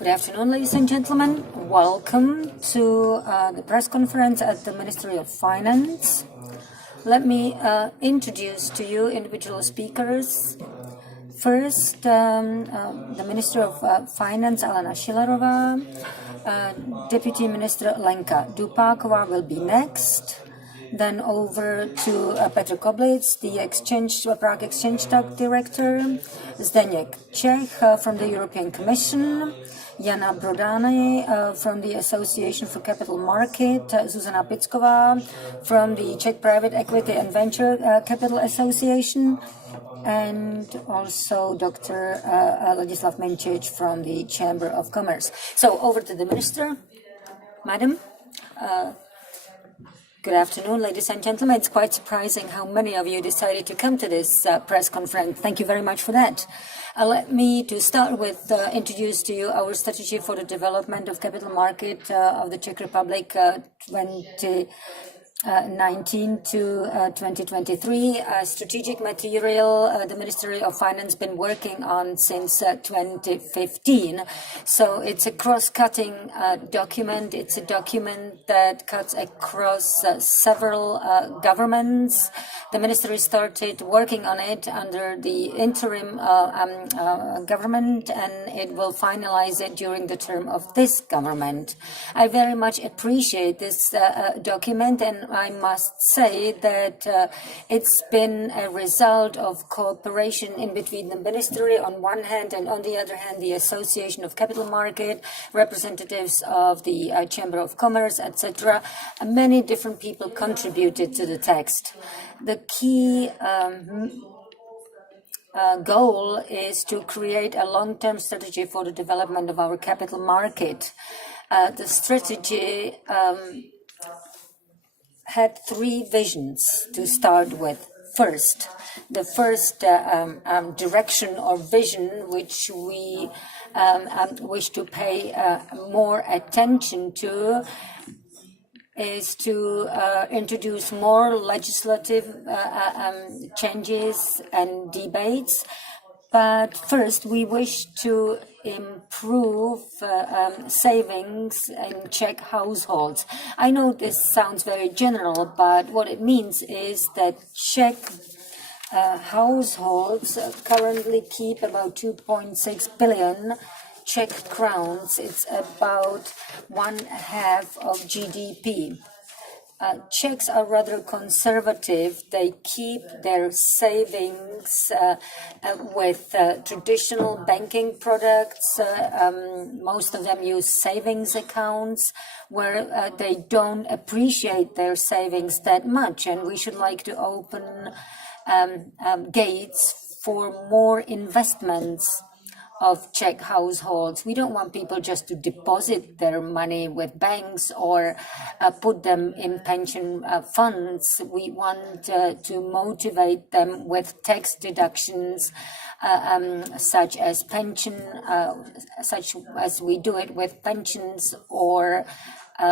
Good afternoon, ladies and gentlemen. Welcome to the press conference at the Ministry of Finance. Let me introduce to you individual speakers. First, the Minister of Finance, Alena Šilerová. Deputy Minister Lenka Dupáková will be next. Then over to Petr Koblic, the Prague Exchange Stock Director, Zdeněk Czech from the European Commission, Jana Brodany from the Association for Capital Market, Zuzana Picková from the Czech Private Equity and Venture Capital Association, and also Dr. Ladislav Menčič from the Chamber of Commerce. So over to the Minister. Madam. Good afternoon, ladies and gentlemen. It's quite surprising how many of you decided to come to this press conference. Thank you very much for that. Let me to start with introduce to you our strategy for the development of capital market of the Czech Republic 2019 to 2023. Strategic material the Ministry of Finance been working on since 2015. So it's a cross-cutting document. It's a document that cuts across several governments. The Ministry started working on it under the interim government, and it will finalize it during the term of this government. I very much appreciate this document, and I must say that it's been a result of cooperation in between the Ministry on one hand, and on the other hand the Association of Capital Market, representatives of the Chamber of Commerce, etc. Many different people contributed to the text. The key goal is to create a long-term strategy for the development of our capital market. The strategy had three visions to start with. First, the first direction or vision which we wish to pay more attention to is to introduce more legislative changes and debates. But first, we wish to improve savings in Czech households. I know this sounds very general, but what it means is that Czech households currently keep about 2.6 billion Czech crowns. It's about 1/2 of GDP. Czechs are rather conservative. They keep their savings with traditional banking products. Most of them use savings accounts where they don't appreciate their savings that much. And we should like to open gates for more investments of Czech households. We don't want people just to deposit their money with banks or put them in pension funds. We want to motivate them with tax deductions, such as we do it with pensions or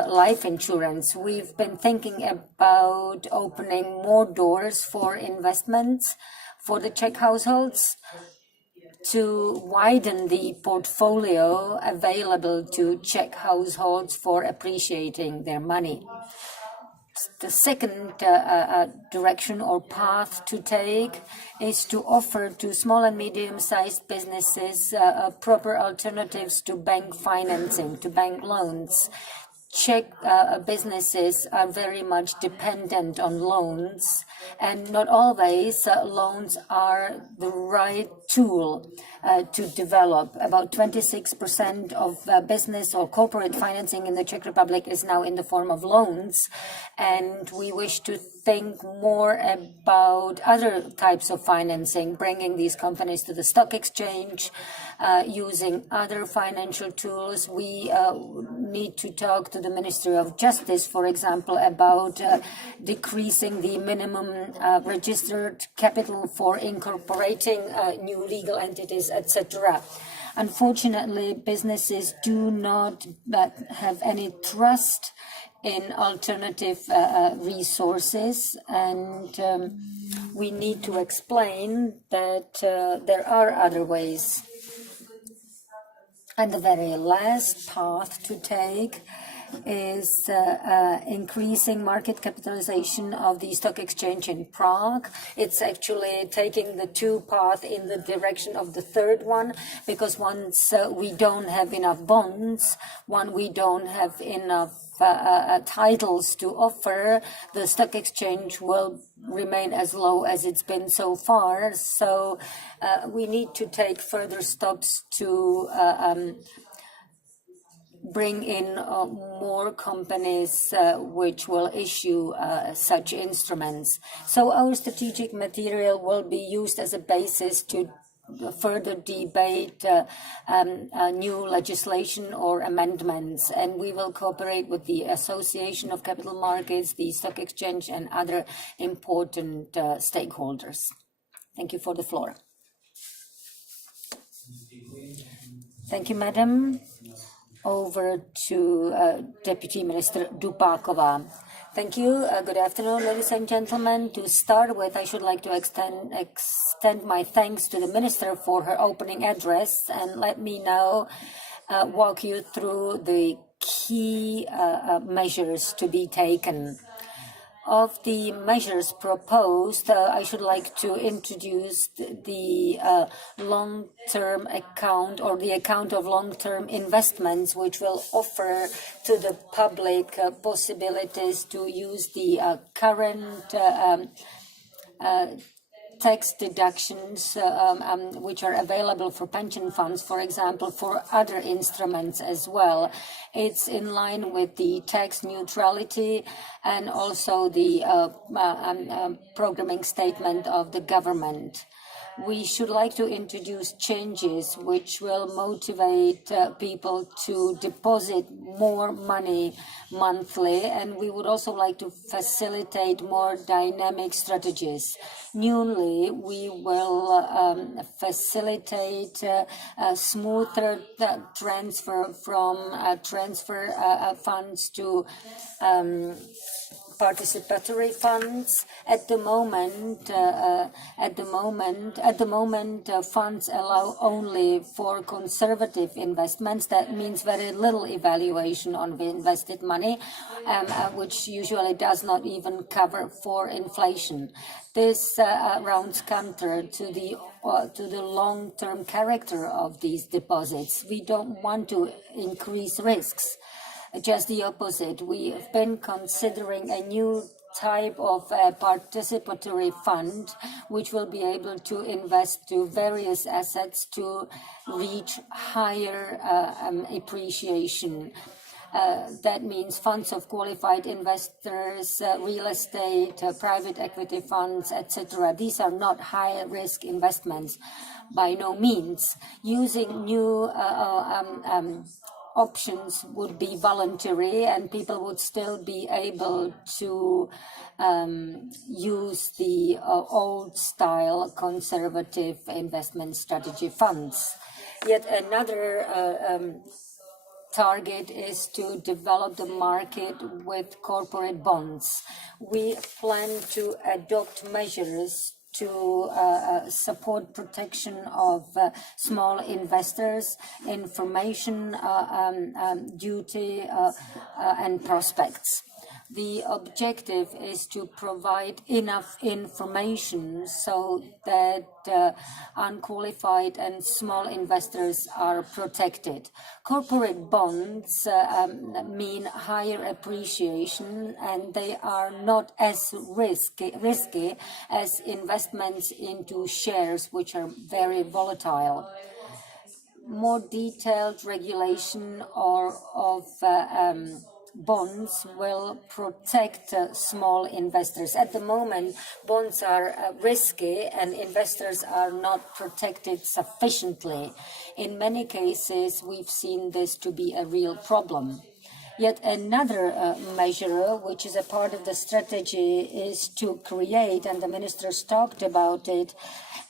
life insurance. We've been thinking about opening more doors for investments for the Czech households, to widen the portfolio available to Czech households for appreciating their money. The second direction or path to take is to offer to small and medium-sized businesses proper alternatives to bank financing, to bank loans. Czech businesses are very much dependent on loans, and not always loans are the right tool to develop. About 26% of business or corporate financing in the Czech Republic is now in the form of loans, and we wish to think more about other types of financing, bringing these companies to the stock exchange, using other financial tools. We need to talk to the Ministry of Justice, for example, about decreasing the minimum registered capital for incorporating new legal entities, etc. Unfortunately, businesses do not have any trust in alternative resources, and we need to explain that there are other ways. And the very last path to take is increasing market capitalization of the stock exchange in Prague. It's actually taking the two paths in the direction of the third one, because once we don't have enough bonds, we don't have enough titles to offer, the stock exchange will remain as low as it's been so far. So we need to take further steps to bring in more companies which will issue such instruments. So our strategic material will be used as a basis to further debate new legislation or amendments, and we will cooperate with the Association of Capital Markets, the Stock Exchange, and other important stakeholders. Thank you for the floor. Thank you, Madam. Over to Deputy Minister Dubáková. Thank you. Good afternoon, ladies and gentlemen. To start with, I should like to extend my thanks to the Minister for her opening address, and let me now walk you through the key measures to be taken. Of the measures proposed, I should like to introduce the long-term account, or the account of long-term investments, which will offer to the public possibilities to use the current tax deductions which are available for pension funds, for example, for other instruments as well. It's in line with the tax neutrality and also the programming statement of the government. We should like to introduce changes which will motivate people to deposit more money monthly, and we would also like to facilitate more dynamic strategies. Newly, we will facilitate a smoother transfer from transfer funds to participatory funds. At the moment, funds allow only for conservative investments. That means very little evaluation on the invested money, which usually does not even cover for inflation. This runs counter to the long-term character of these deposits. We don't want to increase risks. Just the opposite. We have been considering a new type of participatory fund, which will be able to invest to various assets to reach higher appreciation. That means funds of qualified investors, real estate, private equity funds, etc. These are not high-risk investments, by no means. Using new options would be voluntary, and people would still be able to use the old-style conservative investment strategy funds. Yet another target is to develop the market with corporate bonds. We plan to adopt measures to support protection of small investors, information duty and prospects. The objective is to provide enough information so that unqualified and small investors are protected. Corporate bonds mean higher appreciation, and they are not as risky as investments into shares, which are very volatile. More detailed regulation of bonds will protect small investors. At the moment, bonds are risky and investors are not protected sufficiently. In many cases, we've seen this to be a real problem. Yet another measure, which is a part of the strategy, is to create, and the ministers talked about it,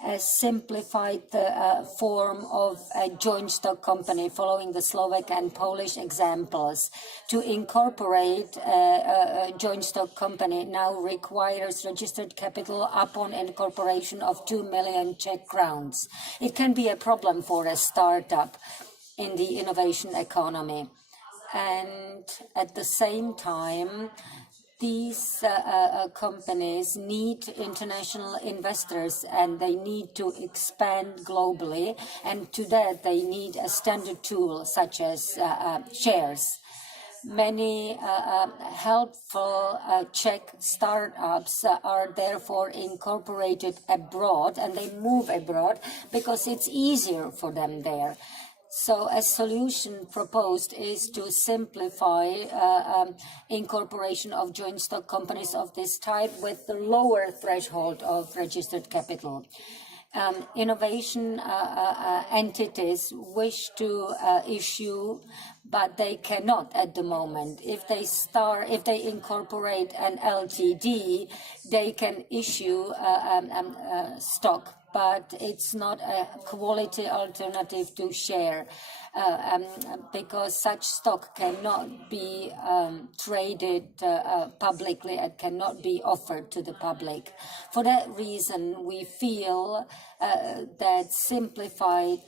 a simplified form of a joint stock company, following the Slovak and Polish examples. To incorporate a joint stock company now requires registered capital upon incorporation of 2 million Czech crowns. It can be a problem for a startup. in the innovation economy. And at the same time, these companies need international investors and they need to expand globally. And to that, they need a standard tool such as shares. Many helpful Czech startups are therefore incorporated abroad and they move abroad because it's easier for them there. So a solution proposed is to simplify incorporation of joint stock companies of this type with the lower threshold of registered capital. Innovation entities wish to issue, but they cannot at the moment. If they incorporate an LTD, they can issue stock, but it's not a quality alternative to share. Because such stock cannot be traded publicly and cannot be offered to the public. For that reason, we feel that simplified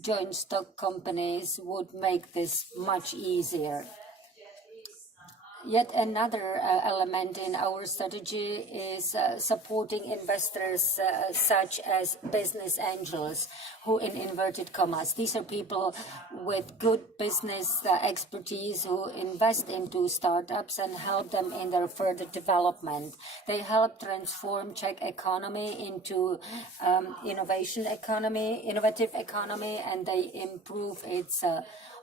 joint stock companies would make this much easier. Yet another element in our strategy is supporting investors such as business angels, who in inverted commas, these are people with good business expertise who invest into startups and help them in their further development. They help transform Czech economy into innovative economy, and they improve its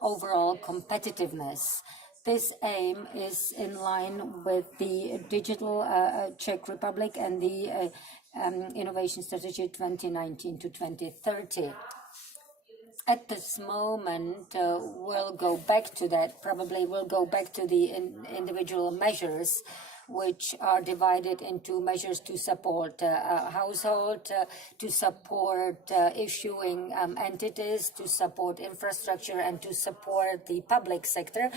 overall competitiveness. This aim is in line with the digital Czech Republic and the Innovation Strategy 2019 to 2030. At this moment, we'll go back to that. Probably we'll go back to the individual measures, which are divided into measures to support household, to support issuing entities, to support infrastructure, and to support the public sector.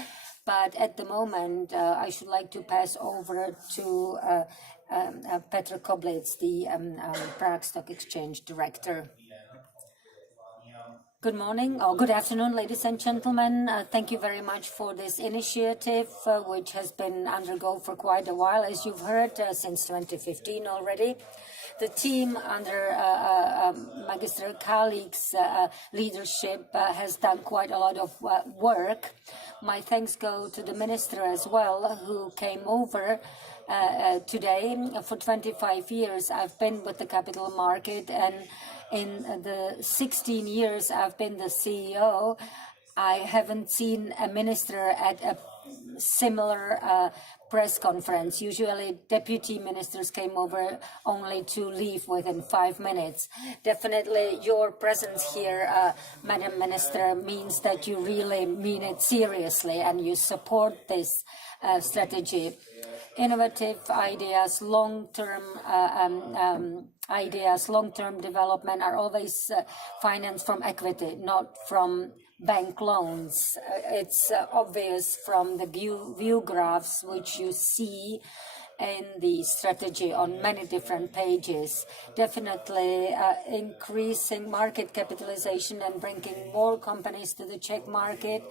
But at the moment, I should like to pass over to Petr Koblitz, the Prague Stock Exchange Director. Good morning, or good afternoon, ladies and gentlemen. Thank you very much for this initiative, which has been undergo for quite a while, as you've heard, since 2015 already. The team under Magister Kalik's leadership has done quite a lot of work. My thanks go to the minister as well, who came over today. For 25 years, I've been with the capital market, and in the 16 years I've been the CEO, I haven't seen a minister at a similar press conference. Usually deputy ministers came over only to leave within 5 minutes. Definitely your presence here, Madam Minister, means that you really mean it seriously and you support this strategy. Innovative ideas, long-term long-term development are always financed from equity, not from bank loans. It's obvious from the view graphs which you see in the strategy on many different pages. Definitely increasing market capitalization and bringing more companies to the Czech market,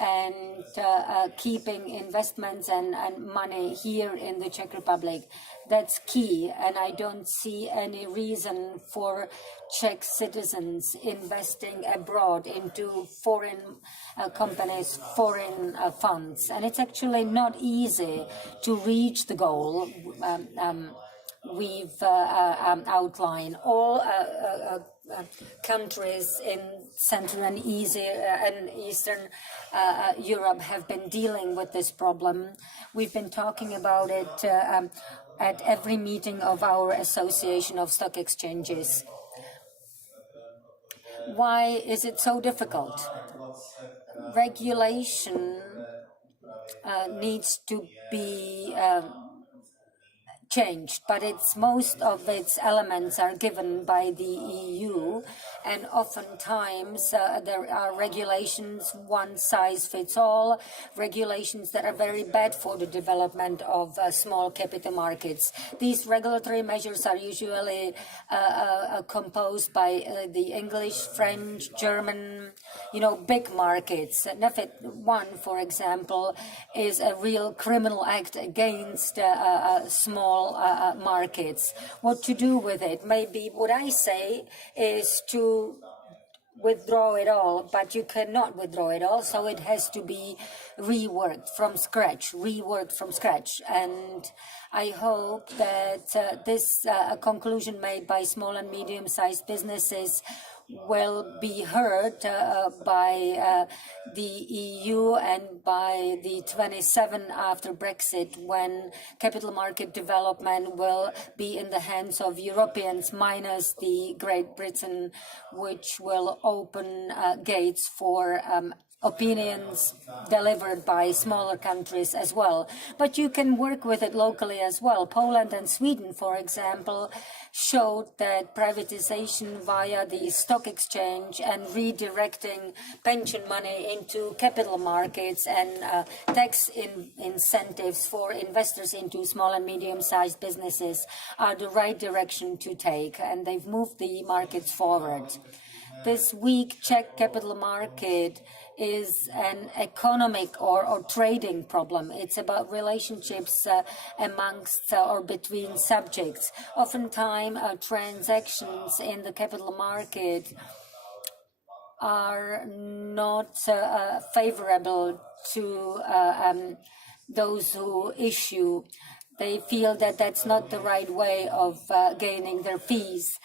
and keeping investments and money here in the Czech Republic. That's key, and I don't see any reason for Czech citizens investing abroad into foreign companies, foreign funds. And it's actually not easy to reach the goal we've outlined. All countries in Central and Eastern Europe have been dealing with this problem. We've been talking about it at every meeting of our Association of Stock Exchanges. Why is it so difficult? Regulation needs to be changed, but most of its elements are given by the EU, and oftentimes there are regulations, one size fits all, regulations that are very bad for the development of small capital markets. These regulatory measures are usually composed by the English, French, German, big markets. NEFIT 1, for example, is a real criminal act against small markets. What to do with it? Maybe what I say is to withdraw it all, but you cannot withdraw it all, so it has to be reworked from scratch. And I hope that this conclusion made by small and medium-sized businesses will be heard by the EU and by the 27 after Brexit, when capital market development will be in the hands of Europeans minus the Great Britain, which will open gates for opinions delivered by smaller countries as well. But you can work with it locally as well. Poland and Sweden, for example, showed that privatization via the stock exchange and redirecting pension money into capital markets and tax incentives for investors into small and medium-sized businesses are the right direction to take, and they've moved the markets forward. This weak Czech capital market is an economic or trading problem. It's about relationships amongst or between subjects. Oftentimes, transactions in the capital market are not favorable to those who issue. They feel that that's not the right way of gaining their fees.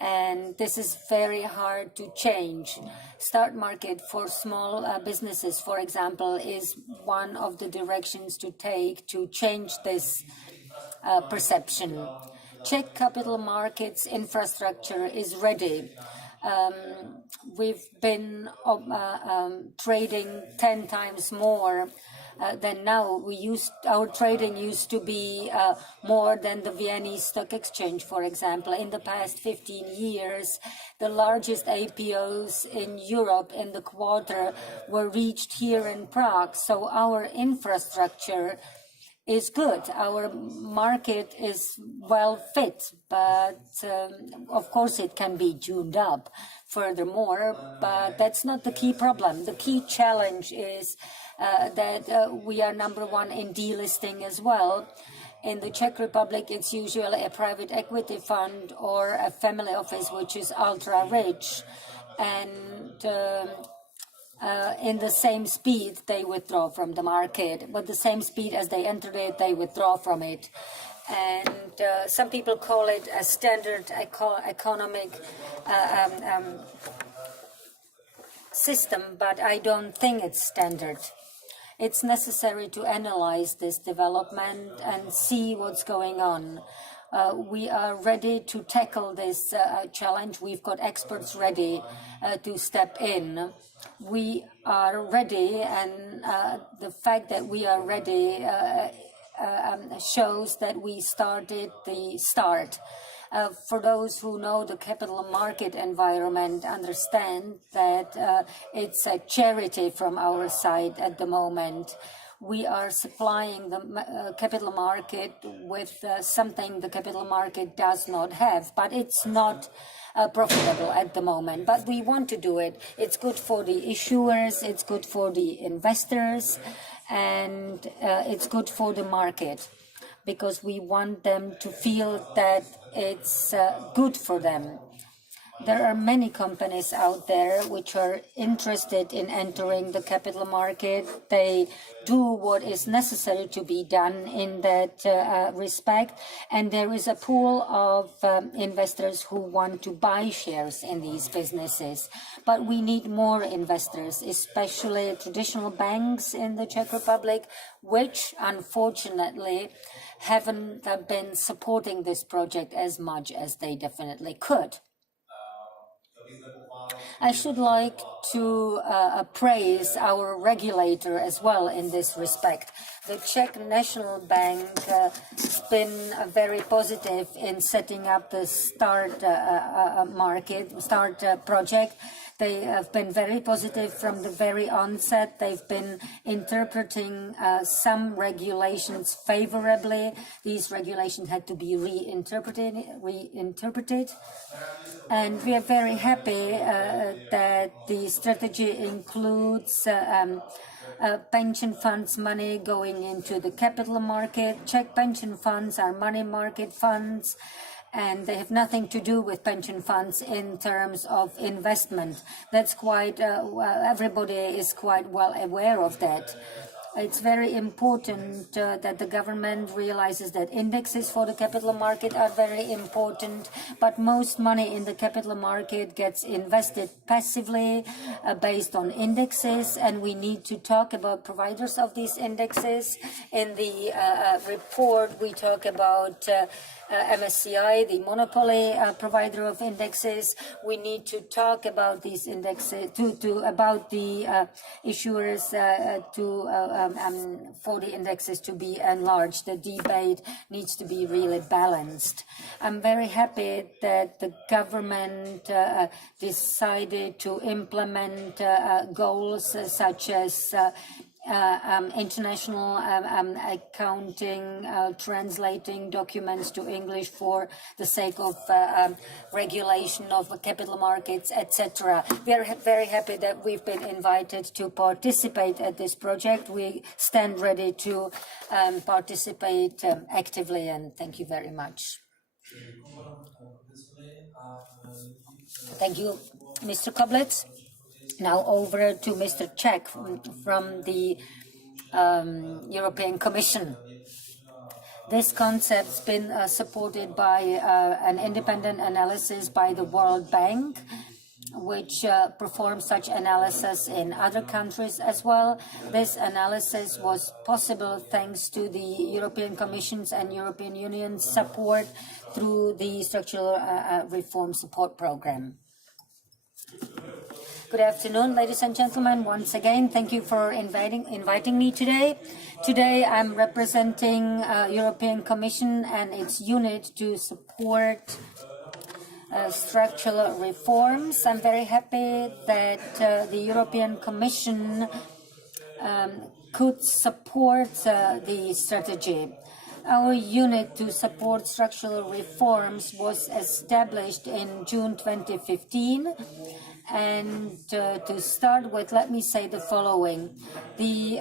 And this is very hard to change. Start market for small businesses, for example, is one of the directions to take to change this perception. Czech capital markets infrastructure is ready. We've been trading 10 times more than now. Our trading used to be more than the Viennese Stock Exchange, for example. In the past 15 years, the largest APOs in Europe in the quarter were reached here in Prague. So our infrastructure is good. Our market is well fit, but of course it can be tuned up furthermore, but that's not the key problem. The key challenge is that we are number one in delisting as well. In the Czech Republic, it's usually a private equity fund or a family office which is ultra rich, and in the same speed they withdraw from the market, but the same speed as they entered it, they withdraw from it. And some people call it a standard economic system, but I don't think it's standard. It's necessary to analyze this development and see what's going on. We are ready to tackle this challenge. We've got experts ready to step in. We are ready, and the fact that we are ready shows that we started the start. For those who know the capital market environment, understand that it's a charity from our side at the moment. We are supplying the capital market with something the capital market does not have, but it's not profitable at the moment. But we want to do it. It's good for the issuers, it's good for the investors, and it's good for the market, because we want them to feel that it's good for them. There are many companies out there which are interested in entering the capital market. They do what is necessary to be done in that respect. And there is a pool of investors who want to buy shares in these businesses. But we need more investors, especially traditional banks in the Czech Republic, which unfortunately haven't been supporting this project as much as they definitely could. I should like to praise our regulator as well in this respect. The Czech National Bank has been very positive in setting up the START project. They have been very positive from the very onset. They've been interpreting some regulations favorably. These regulations had to be reinterpreted. And we are very happy that the strategy includes pension funds money going into the capital market. Czech pension funds are money market funds, and they have nothing to do with pension funds in terms of investment. That's quite, everybody is quite well aware of that. It's very important that the government realizes that indexes for the capital market are very important, but most money in the capital market gets invested passively based on indexes, and we need to talk about providers of these indexes. In the report, we talk about MSCI, the monopoly provider of indexes. We need to talk about these indexes, about the issuers for the indexes to be enlarged. The debate needs to be really balanced. I'm very happy that the government decided to implement goals such as international accounting, translating documents to English for the sake of regulation of capital markets, etc. We are very happy that we've been invited to participate at this project. We stand ready to participate actively, and thank you very much. Thank you, Mr. Koblec. Now over to Mr. Czech from the European Commission. This concept's been supported by an independent analysis by the World Bank, which performs such analysis in other countries as well. This analysis was possible thanks to the European Commission's and European Union's support through the Structural Reform Support Program. Good afternoon, ladies and gentlemen. Once again, thank you for inviting me today. Today, I'm representing European Commission and its unit to support structural reforms. I'm very happy that the European Commission could support the strategy. Our unit to support structural reforms was established in June 2015. And to start with, let me say the following. The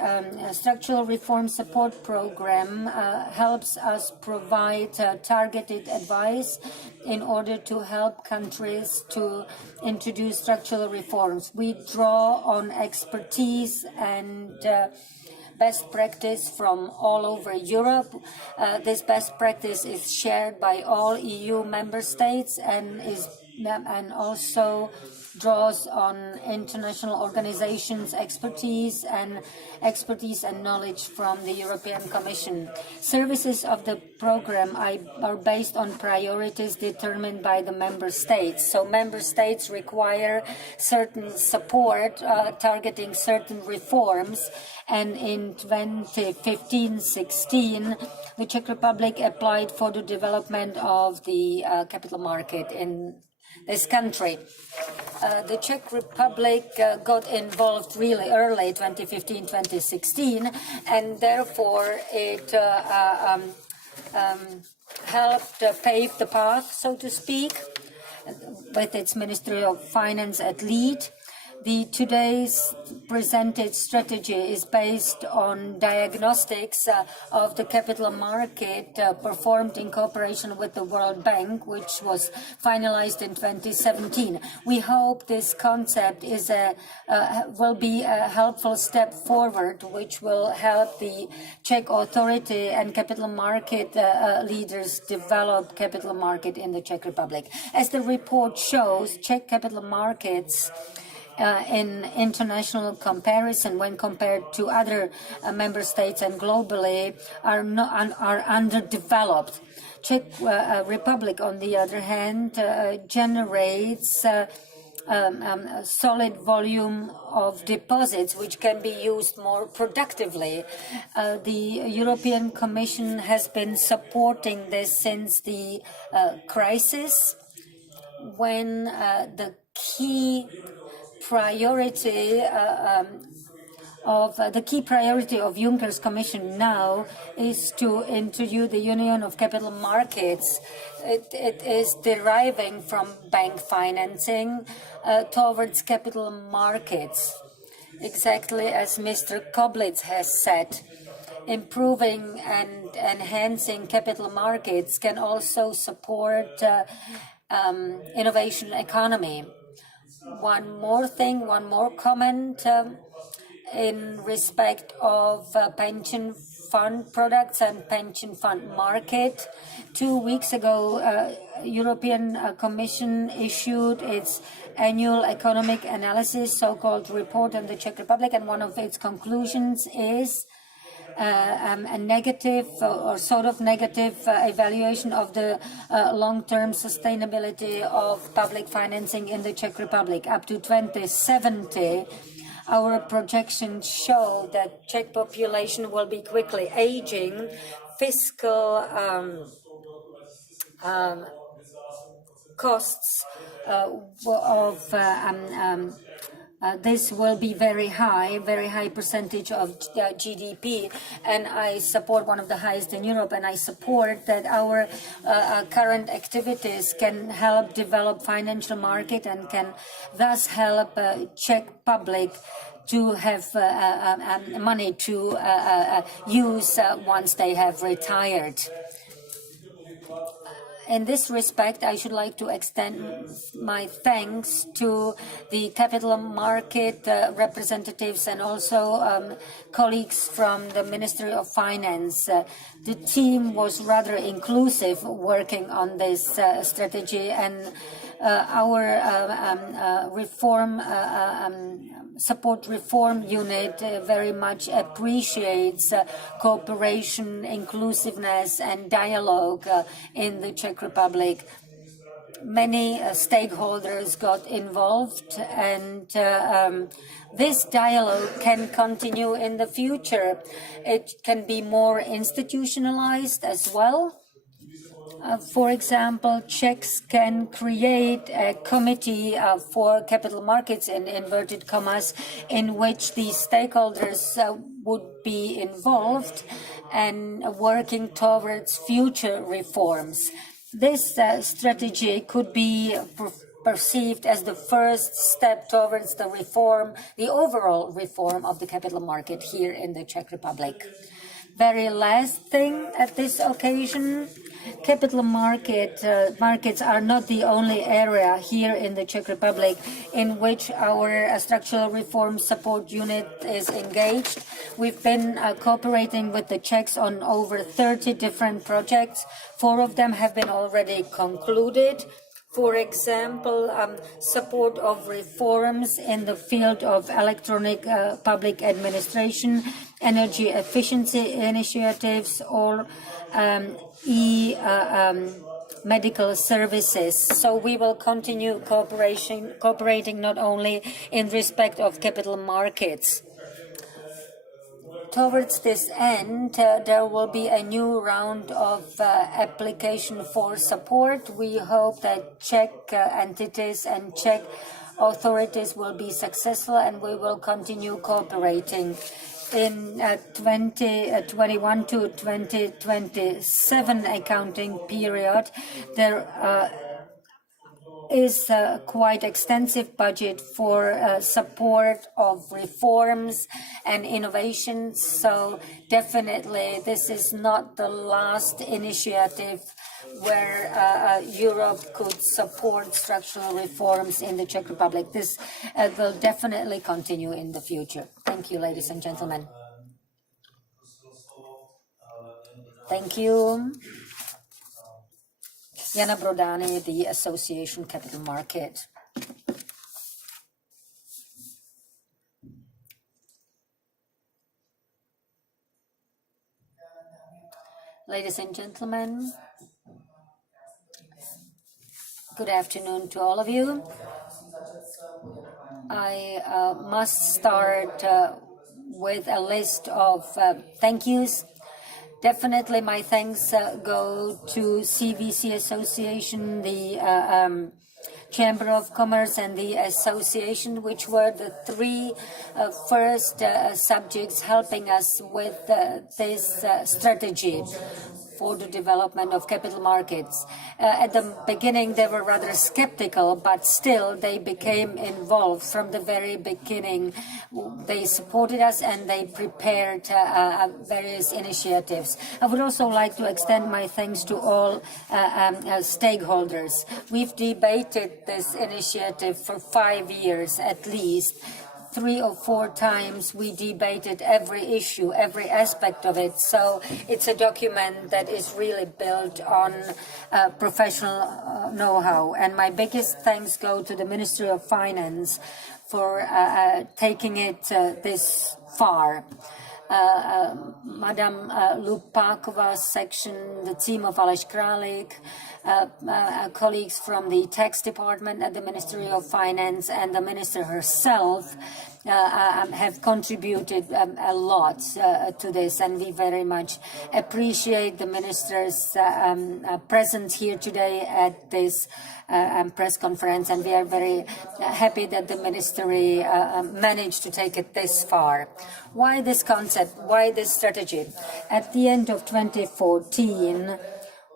Structural Reform Support Program helps us provide targeted advice in order to help countries to introduce structural reforms. We draw on expertise and best practice from all over Europe. This best practice is shared by all EU member states and also draws on international organizations' expertise and knowledge from the European Commission. Services of the program are based on priorities determined by the member states. So member states require certain support targeting certain reforms. And in 2015-16, the Czech Republic applied for the development of the capital market in this country. The Czech Republic got involved really early, 2015-2016, and therefore it helped pave the path, so to speak, with its Ministry of Finance at lead. The today's presented strategy is based on diagnostics of the capital market performed in cooperation with the World Bank, which was finalized in 2017. We hope this concept will be a helpful step forward, which will help the Czech authority and capital market leaders develop capital market in the Czech Republic. As the report shows, Czech capital markets in international comparison, when compared to other member states and globally, are underdeveloped. Czech Republic, on the other hand, generates a solid volume of deposits which can be used more productively. The European Commission has been supporting this since the crisis, when the key priority of Juncker's Commission now is to introduce the Union of Capital Markets. It is deriving from bank financing towards capital markets, exactly as Mr. Koblitz has said. Improving and enhancing capital markets can also support innovation economy. One more comment in respect of pension fund products and pension fund market. 2 weeks ago, European Commission issued its annual economic analysis, so-called report on the Czech Republic, and one of its conclusions is a negative or sort of negative evaluation of the long-term sustainability of public financing in the Czech Republic. Up to 2070, our projections show that Czech population will be quickly aging. Fiscal costs of this will be very high percentage of GDP, and I support one of the highest in Europe, and I support that our current activities can help develop financial market and can thus help Czech public to have money to use once they have retired. In this respect, I should like to extend my thanks to the capital market representatives and also colleagues from the Ministry of Finance. The team was rather inclusive working on this strategy, and our support reform unit very much appreciates cooperation, inclusiveness, and dialogue in the Czech Republic. Many stakeholders got involved, and this dialogue can continue in the future. It can be more institutionalized as well. For example, Czechs can create a committee for capital markets, in inverted commas, in which the stakeholders would be involved and working towards future reforms. This strategy could be perceived as the first step towards the reform, the overall reform of the capital market here in the Czech Republic. Very last thing at this occasion, capital markets are not the only area here in the Czech Republic in which our structural reform support unit is engaged. We've been cooperating with the Czechs on over 30 different projects. 4 of them have been already concluded. For example, support of reforms in the field of electronic public administration, energy efficiency initiatives, or medical services. So we will continue cooperating not only in respect of capital markets. Towards this end, there will be a new round of application for support. We hope that Czech entities and Czech authorities will be successful, and we will continue cooperating. In 2021 to 2027 accounting period, there is a quite extensive budget for support of reforms and innovations. So definitely this is not the last initiative where Europe could support structural reforms in the Czech Republic. This will definitely continue in the future. Thank you, ladies and gentlemen. Thank you. Jana Brodany, the Association Capital Market. Ladies and gentlemen, good afternoon to all of you. I must start with a list of thank yous. Definitely my thanks go to CVC Association, the Chamber of Commerce and the Association, which were the three first subjects helping us with this strategy for the development of capital markets. At the beginning, they were rather skeptical, but still they became involved from the very beginning. They supported us and they prepared various initiatives. I would also like to extend my thanks to all stakeholders. We've debated this initiative for 5 years at least. 3 or 4 times we debated every issue, every aspect of it. So it's a document that is really built on professional know-how. And my biggest thanks go to the Ministry of Finance for taking it this far. Madam Lupakova's section, the team of Aleš Kralik, colleagues from the tax department at the Ministry of Finance, and the minister herself have contributed a lot to this, and we very much appreciate the minister's presence here today at this press conference, and we are very happy that the ministry managed to take it this far. Why this concept? Why this strategy? At the end of 2014,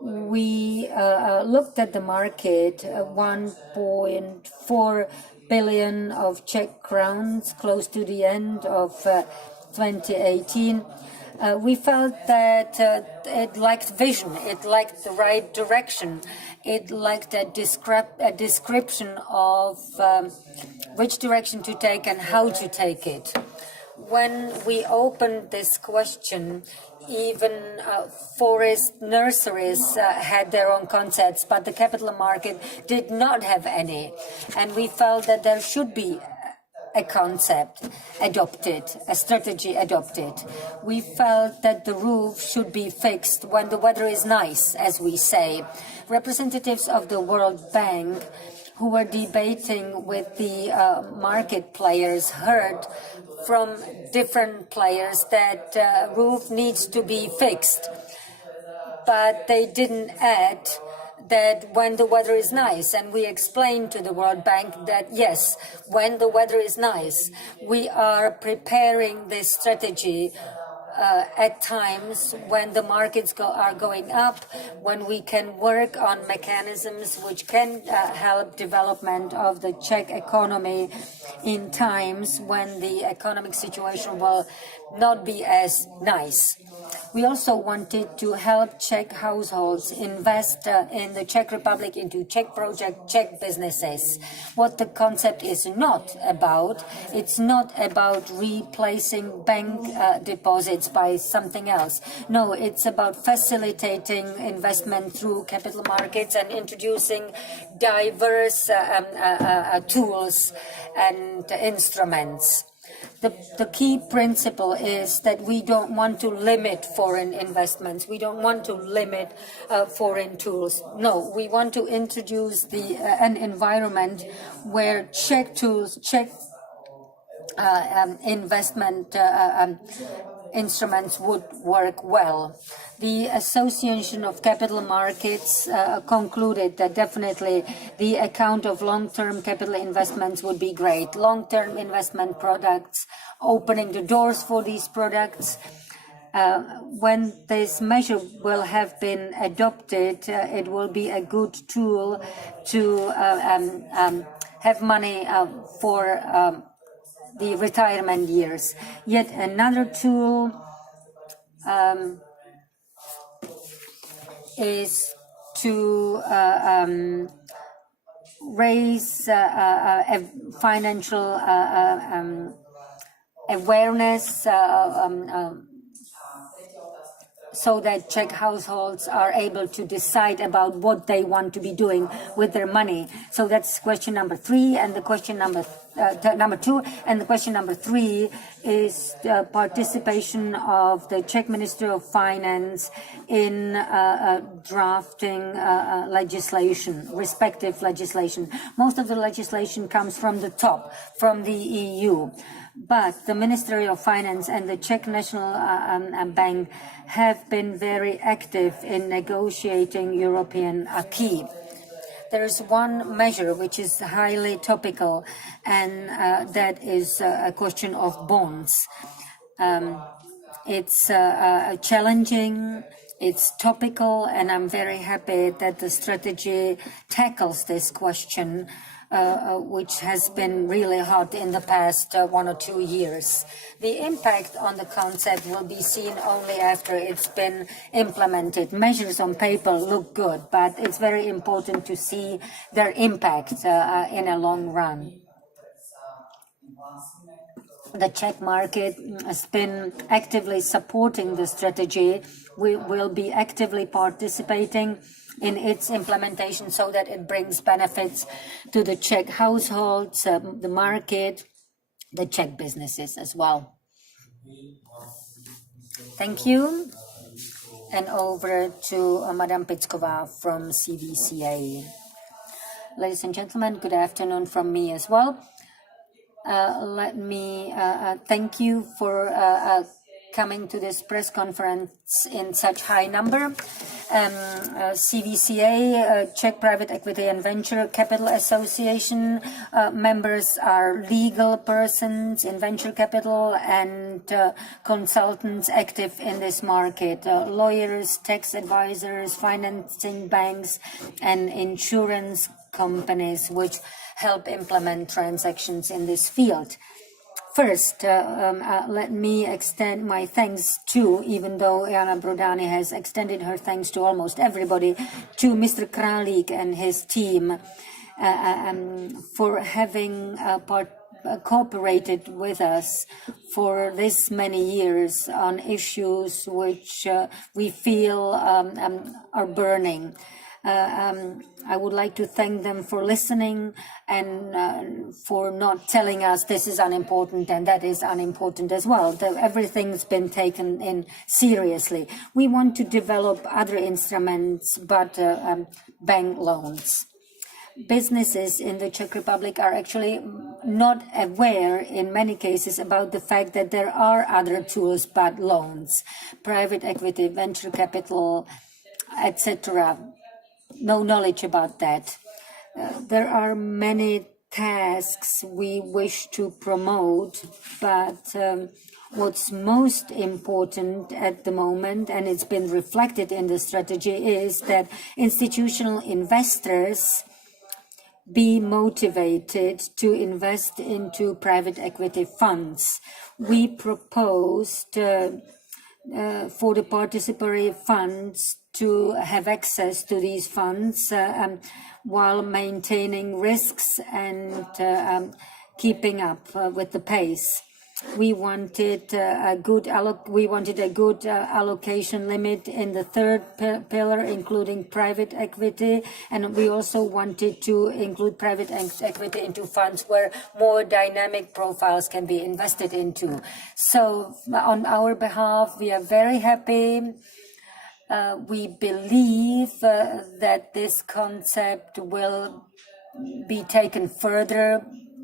we looked at the market, 1.4 billion of Czech crowns, close to the end of 2018. We felt that it lacked vision, it lacked the right direction, it lacked a description of which direction to take and how to take it. When we opened this question, even forest nurseries had their own concepts, but the capital market did not have any. And we felt that there should be a concept adopted, a strategy adopted. We felt that the roof should be fixed when the weather is nice, as we say. Representatives of the World Bank who were debating with the market players heard from different players that roof needs to be fixed, but they didn't add that when the weather is nice. And we explained to the World Bank that yes, when the weather is nice, we are preparing this strategy at times when the markets are going up, when we can work on mechanisms which can help development of the Czech economy in times when the economic situation will not be as nice. We also wanted to help Czech households invest in the Czech Republic into Czech project, Czech businesses. What the concept is not about, it's not about replacing bank deposits by something else. No, it's about facilitating investment through capital markets and introducing diverse tools and instruments. The key principle is that we don't want to limit foreign investments. We don't want to limit foreign tools. No, we want to introduce an environment where Czech tools, Czech investment instruments would work well. The Association of Capital Markets concluded that definitely the account of long-term capital investments would be great. Long-term investment products, opening the doors for these products. When this measure will have been adopted, it will be a good tool to have money for the retirement years. Yet another tool is to raise financial awareness so that Czech households are able to decide about what they want to be doing with their money. So that's question number 3. And the question number number 2. And the question number 3 is the participation of the Czech Ministry of Finance in drafting legislation, respective legislation. Most of the legislation comes from the top, from the EU. But the Ministry of Finance and the Czech National Bank have been very active in negotiating European acquis. There is one measure which is highly topical, and that is a question of bonds. It's challenging, it's topical, and I'm very happy that the strategy tackles this question, which has been really hot in the past 1 or 2 years. The impact on the concept will be seen only after it's been implemented. Measures on paper look good, but it's very important to see their impact in a long run. The Czech market has been actively supporting the strategy. We will be actively participating in its implementation so that it brings benefits to the Czech households, the market, the Czech businesses as well. Thank you. And over to Madame Picková from CVCA. Ladies and gentlemen, good afternoon from me as well. Let me thank you for coming to this press conference in such high number. CVCA, Czech Private Equity and Venture Capital Association, members are legal persons in venture capital and consultants active in this market, lawyers, tax advisors, financing banks, and insurance companies which help implement transactions in this field. First, let me extend my thanks to, even though Jana Brodany has extended her thanks to almost everybody, to Mr. Králík and his team for having cooperated with us for this many years on issues which we feel are burning. I would like to thank them for listening and for not telling us this is unimportant and that is unimportant as well. Everything's been taken in seriously. We want to develop other instruments, but bank loans. Businesses in the Czech Republic are actually not aware in many cases about the fact that there are other tools but loans, private equity, venture capital, etc. No knowledge about that. There are many tasks we wish to promote, but what's most important at the moment, and it's been reflected in the strategy, is that institutional investors be motivated to invest into private equity funds. We proposed for the participatory funds to have access to these funds while maintaining risks and keeping up with the pace. We wanted a good allocation limit in the third pillar, including private equity, and we also wanted to include private equity into funds where more dynamic profiles can be invested into. So on our behalf, we are very happy. We believe that this concept will be taken further,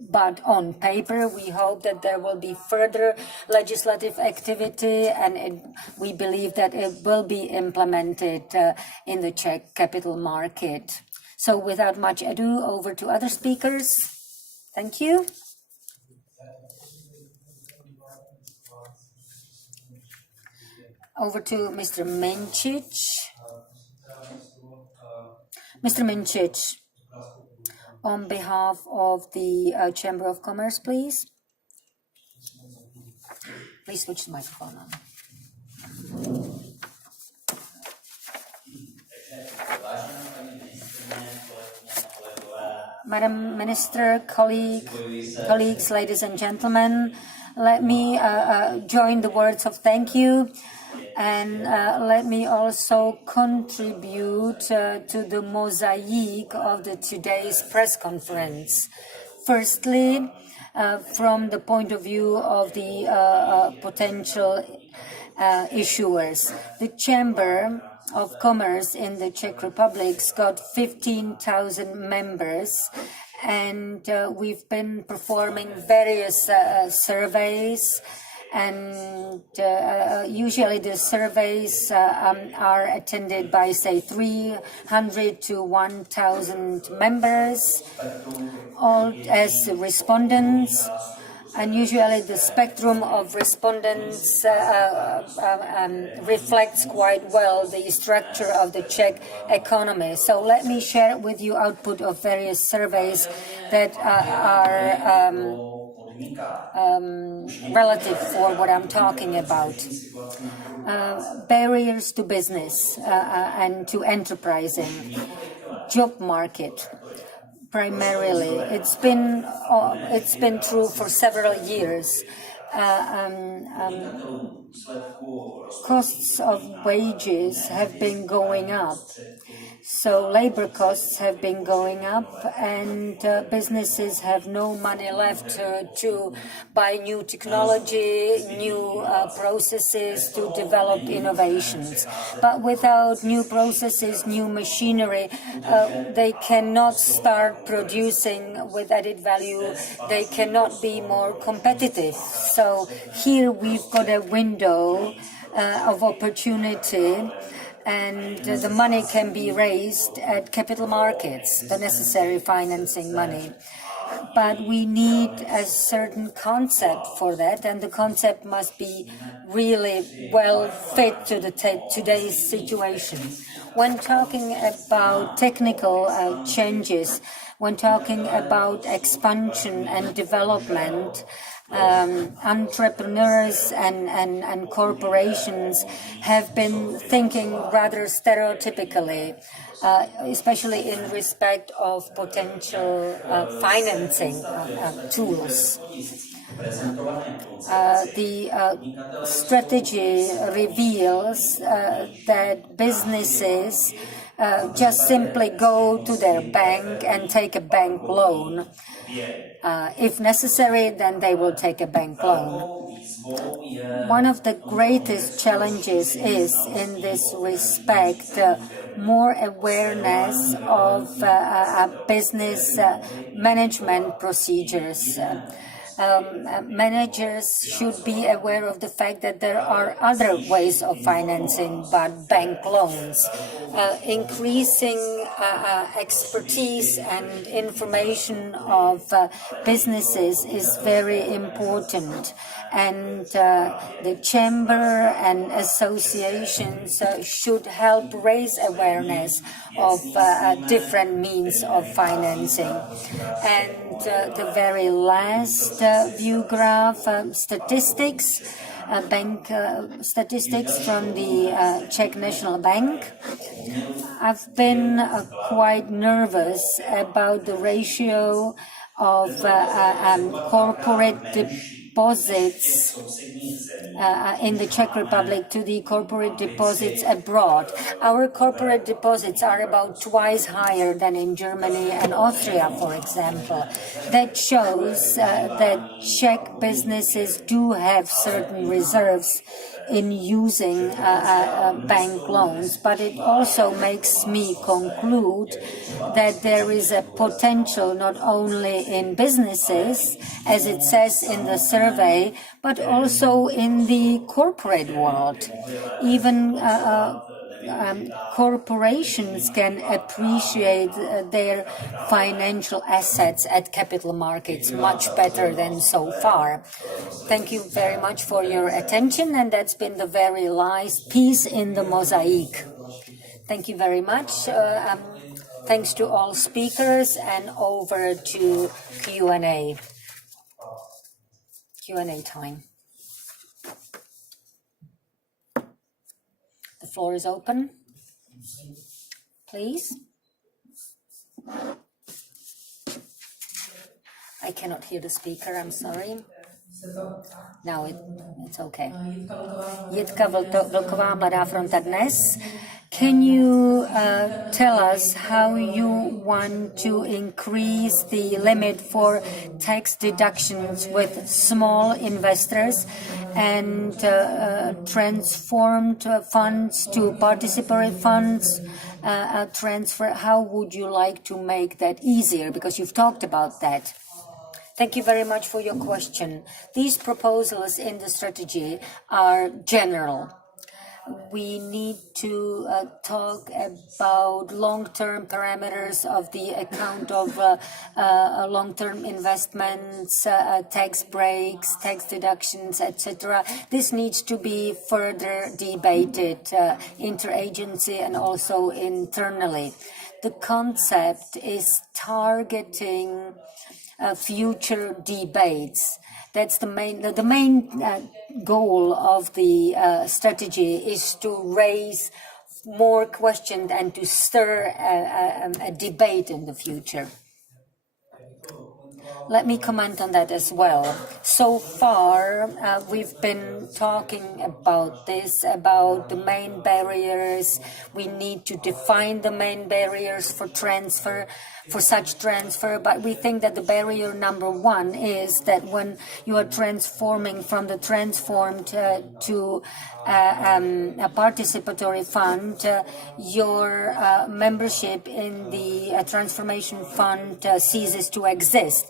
but on paper, we hope that there will be further legislative activity, and we believe that it will be implemented in the Czech capital market. So without much ado, over to other speakers. Thank you. Over to Mr. Minčič. Mr. Minčič, on behalf of the Chamber of Commerce, please. Please switch the microphone on. Madam Minister, colleagues, ladies and gentlemen, let me join the words of thank you. And let me also contribute to the mosaic of today's press conference. Firstly, from the point of view of the potential issuers. The Chamber of Commerce in the Czech Republic's got 15,000 members, and we've been performing various surveys, and usually the surveys are attended by, say, 300 to 1,000 members, all as respondents. And usually the spectrum of respondents reflects quite well the structure of the Czech economy. So let me share with you output of various surveys that are relative for what I'm talking about. Barriers to business and to enterprising, job market. Primarily, it's been true for several years. Costs of wages have been going up. So labor costs have been going up, and businesses have no money left to buy new technology, new processes, to develop innovations. But without new processes, new machinery, they cannot start producing with added value. They cannot be more competitive. So here we've got a window of opportunity, and the money can be raised at capital markets, the necessary financing money. But we need a certain concept for that, and the concept must be really well fit to the today's situation. When talking about technical changes, when talking about expansion and development, entrepreneurs and corporations have been thinking rather stereotypically, especially in respect of potential financing tools. The strategy reveals that businesses just simply go to their bank and take a bank loan. If necessary, then they will take a bank loan. One of the greatest challenges is, in this respect, more awareness of business management procedures. Managers should be aware of the fact that there are other ways of financing but bank loans. Increasing expertise and information of businesses is very important, and the chamber and associations should help raise awareness of different means of financing. And the very last view graph, statistics, bank statistics from the Czech National Bank. I've been quite nervous about the ratio of corporate deposits in the Czech Republic to the corporate deposits abroad. Our corporate deposits are about twice higher than in Germany and Austria, for example. That shows that Czech businesses do have certain reserves in using bank loans, but it also makes me conclude that there is a potential not only in businesses, as it says in the survey, but also in the corporate world. Even corporations can appreciate their financial assets at capital markets much better than so far. Thank you very much for your attention, and that's been the very last piece in the mosaic. Thank you very much. Thanks to all speakers, and over to Q&A. Q&A time. The floor is open. Please. I cannot hear the speaker, I'm sorry. Now it's okay. Jitka Vlková, Mladá fronta dnes. Can you tell us how you want to increase the limit for tax deductions with small investors and transformed funds to participatory funds transfer? How would you like to make that easier? Because you've talked about that. Thank you very much for your question. These proposals in the strategy are general. We need to talk about long-term parameters of the account of long-term investments, tax breaks, tax deductions, etc. This needs to be further debated interagency and also internally. The concept is targeting future debates. That's the main goal of the strategy is to raise more questions and to stir a debate in the future. Let me comment on that as well. So far, we've been talking about this, about the main barriers. We need to define the main barriers for such transfer, but we think that the barrier number one is that when you are transforming from the transformed to a participatory fund, your membership in the transformation fund ceases to exist,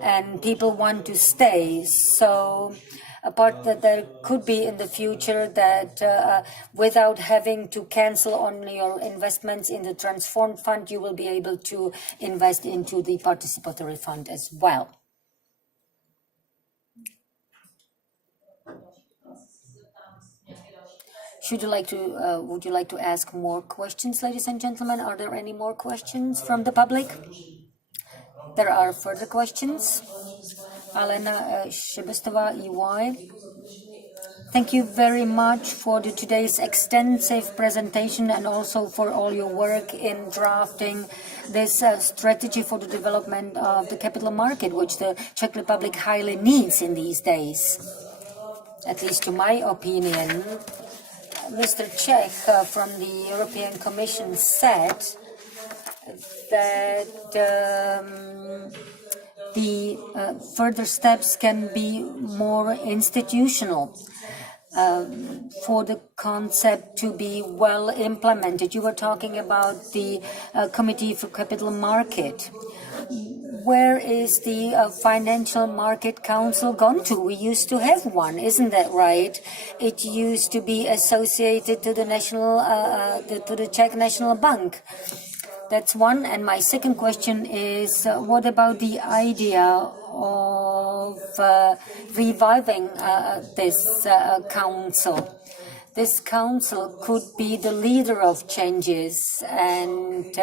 and people want to stay. So a part that there could be in the future that without having to cancel on your investments in the transformed fund, you will be able to invest into the participatory fund as well. Would you like to ask more questions, ladies and gentlemen? Are there any more questions from the public? There are further questions. Alena Shebestova, EY. Thank you very much for today's extensive presentation and also for all your work in drafting this strategy for the development of the capital market, which the Czech Republic highly needs in these days. At least to my opinion. Mr. Czech from the European Commission said that the further steps can be more institutional for the concept to be well implemented. You were talking about the Committee for Capital Market. Where is the Financial Market Council gone to? We used to have one, isn't that right? It used to be associated to the to the Czech National Bank. That's one. And my second question is, what about the idea of reviving this council? This council could be the leader of changes, and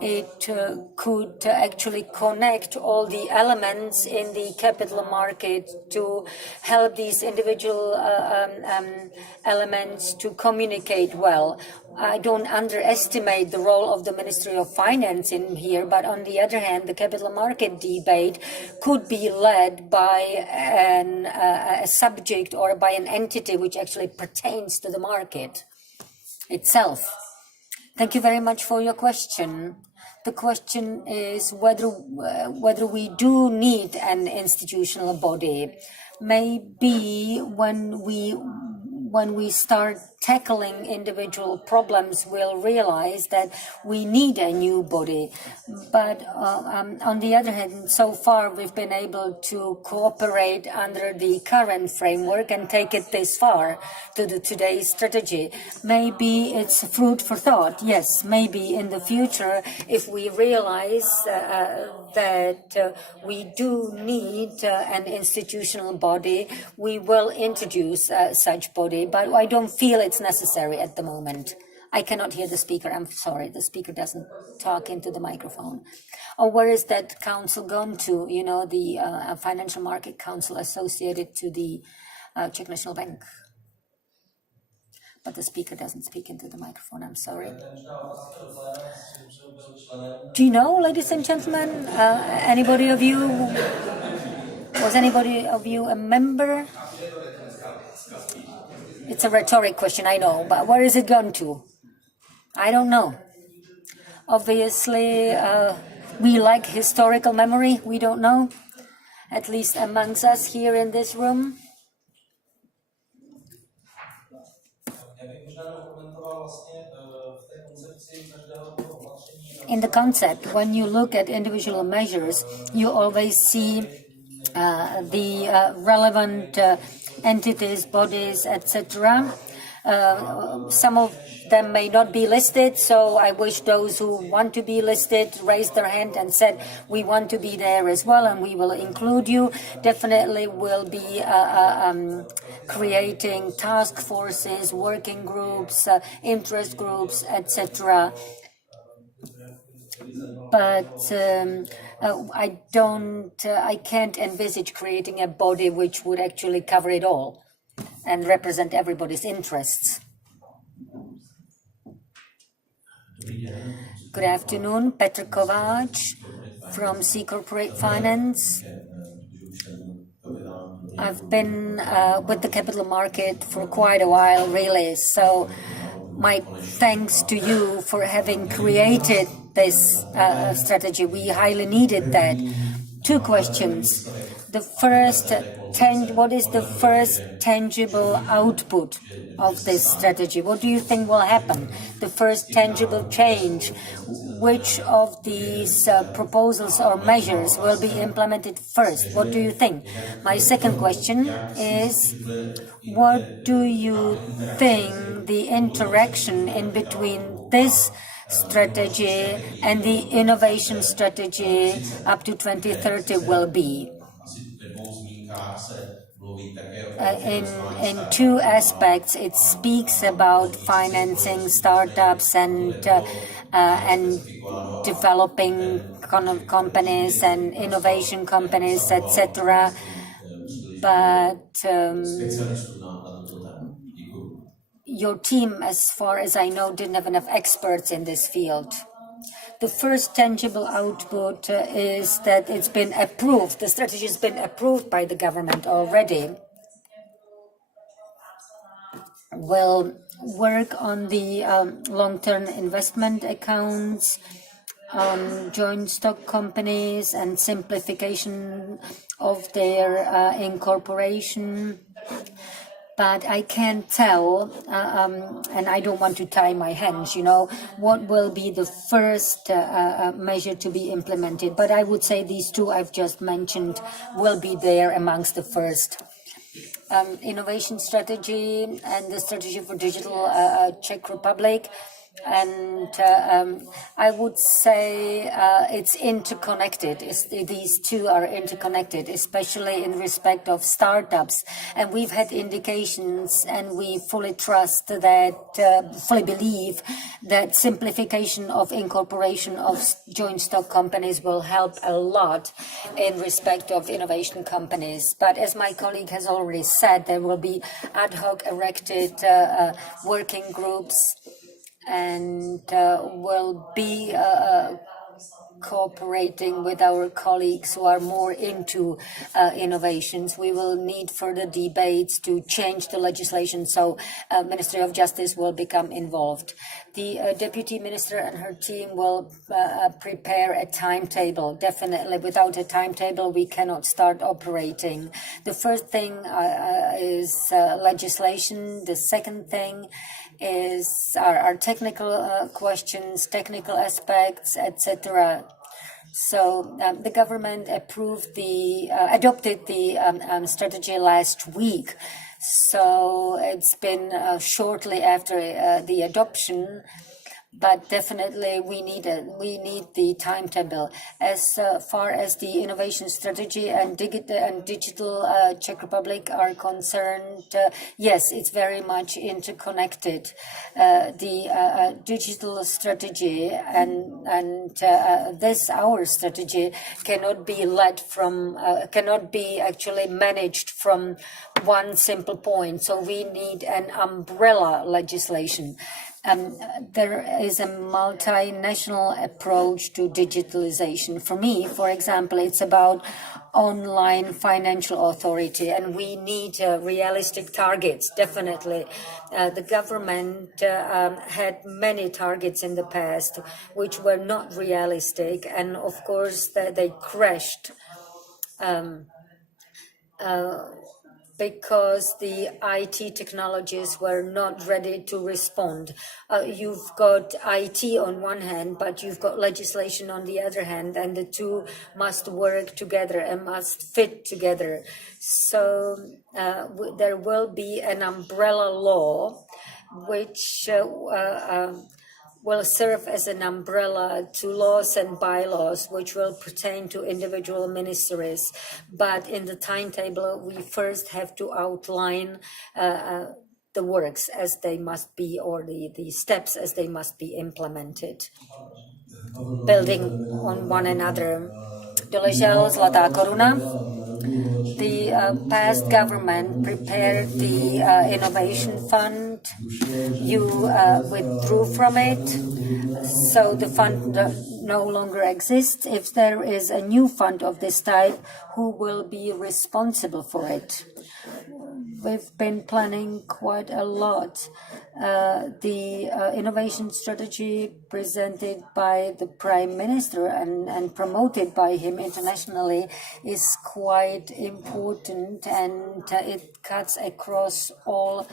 it could actually connect all the elements in the capital market to help these individual elements to communicate well. I don't underestimate the role of the Ministry of Finance in here, but on the other hand, the capital market debate could be led by a subject or by an entity which actually pertains to the market itself. Thank you very much for your question. The question is whether we do need an institutional body. Maybe when we start tackling individual problems, we'll realize that we need a new body. But on the other hand, so far we've been able to cooperate under the current framework and take it this far to today's strategy. Maybe it's food for thought. Yes, maybe in the future, if we realize that we do need an institutional body, we will introduce such body, but I don't feel it's necessary at the moment. I cannot hear the speaker. I'm sorry, the speaker doesn't talk into the microphone. Or where is that council gone to? You know, the Financial Market Council associated to the Czech National Bank. But the speaker doesn't speak into the microphone. I'm sorry. Do you know, ladies and gentlemen, anybody of you, was anybody of you a member? It's a rhetoric question, I know, but where is it gone to? I don't know. Obviously, we like historical memory. We don't know, at least amongst us here in this room. In the concept, when you look at individual measures, you always see the relevant entities, bodies, etc. Some of them may not be listed, so I wish those who want to be listed raised their hand and said, we want to be there as well, and we will include you. Definitely will be creating task forces, working groups, interest groups, etc. But I can't envisage creating a body which would actually cover it all and represent everybody's interests. Good afternoon, Petr Kováč from C Corporate Finance. I've been with the capital market for quite a while, really, so my thanks to you for having created this strategy. We highly needed that. Two questions. The first, what is the first tangible output of this strategy? What do you think will happen? The first tangible change? Which of these proposals or measures will be implemented first? What do you think? My second question is, what do you think the interaction in between this strategy and the innovation strategy up to 2030 will be? In two aspects, it speaks about financing startups and developing companies and innovation companies, etc. But your team, as far as I know, didn't have enough experts in this field. The first tangible output is that it's been approved. The strategy has been approved by the government already. We'll work on the long-term investment accounts, on joint stock companies and simplification of their incorporation. But I can't tell, and I don't want to tie my hands, what will be the first measure to be implemented. But I would say these two I've just mentioned will be there amongst the first. Innovation strategy and the strategy for digital Czech Republic. And I would say it's interconnected. These two are interconnected, especially in respect of startups. And we've had indications, and we fully trust that, fully believe that simplification of incorporation of joint stock companies will help a lot in respect of innovation companies. But as my colleague has already said, there will be ad hoc erected working groups, and will be cooperating with our colleagues who are more into innovations. We will need further debates to change the legislation, so Ministry of Justice will become involved. The Deputy Minister and her team will prepare a timetable. Definitely, without a timetable, we cannot start operating. The first thing is legislation. The second thing is our technical questions, technical aspects, etc. So the government adopted the strategy last week. So it's been shortly after the adoption. But definitely we need the timetable. As far as the innovation strategy and digital Czech Republic are concerned, yes, it's very much interconnected. The digital strategy and this our strategy cannot be actually managed from one simple point. So we need an umbrella legislation. There is a multinational approach to digitalization. For me, for example, it's about online financial authority, and we need realistic targets, definitely. The government had many targets in the past which were not realistic, and of course they crashed because the IT technologies were not ready to respond. You've got IT on one hand, but you've got legislation on the other hand, and the two must work together and must fit together. So there will be an umbrella law which will serve as an umbrella to laws and bylaws which will pertain to individual ministries. But in the timetable, we first have to outline the works as they must be, or the steps as they must be implemented, building on one another. Doležel Zlatá koruna. The past government prepared the innovation fund. You withdrew from it, so the fund no longer exists. If there is a new fund of this type, who will be responsible for it? We've been planning quite a lot. The innovation strategy presented by the Prime Minister and promoted by him internationally is quite important, and it cuts across all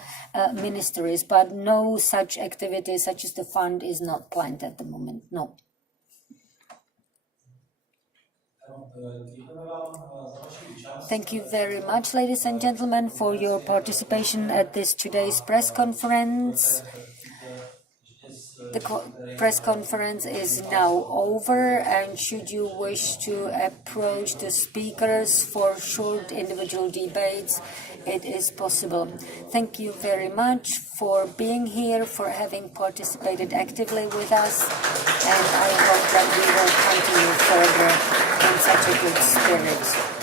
ministries, but no such activity such as the fund is not planned at the moment, no. Thank you very much, ladies and gentlemen, for your participation at today's press conference. The press conference is now over, and should you wish to approach the speakers for short individual debates, it is possible. Thank you very much for being here, for having participated actively with us, and I hope that we will continue further in such a good spirit.